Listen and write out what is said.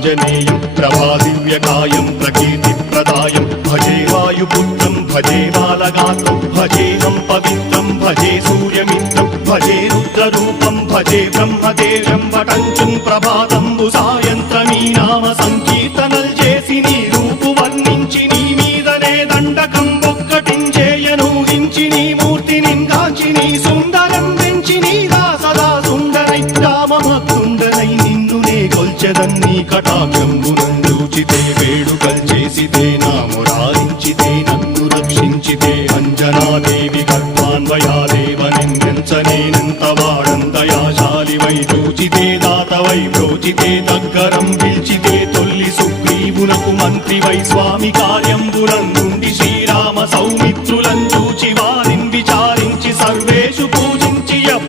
ఆంజనేయం ప్రభాదివ్యకాయం ప్రకీర్తిప్రదాయం భజే వాయుపుత్రం భజే బాలగాత్రం భజేహం పవిత్రం భజే సూర్యమిత్రం భజే రుద్రరూపం భజే బ్రహ్మదేవం వటంచుం ప్రభాతంబు సాయంత్రమీ నామ సంకీర్తనల్ చేసి నీ రూపు వర్ణించి నీ మీదనే దండకం ఒక్కటించేయనూహించి నీ మూర్తిని గాంచి నీ సుందరం పెంచి నీ దాసదా సుందరై రామభక్తుండనై నిన్నునే కొల్చెదన్నీ కటాక్షంబునందూచితే వేడుకల్ చేసితే నా మురారించితే నన్ను రక్షించితే అంజనాదేవి గర్భాన్వయాదేవ నిన్నెంచనేనంత వాడందయాశాలివై చూచితే దాతవై బ్రోచితే దగ్గరం పిల్చితే తొల్లి సుగ్రీవునకు మంత్రివై స్వామి కార్యంబునందుండి శ్రీరామ సౌమిత్రులం చూచి వారి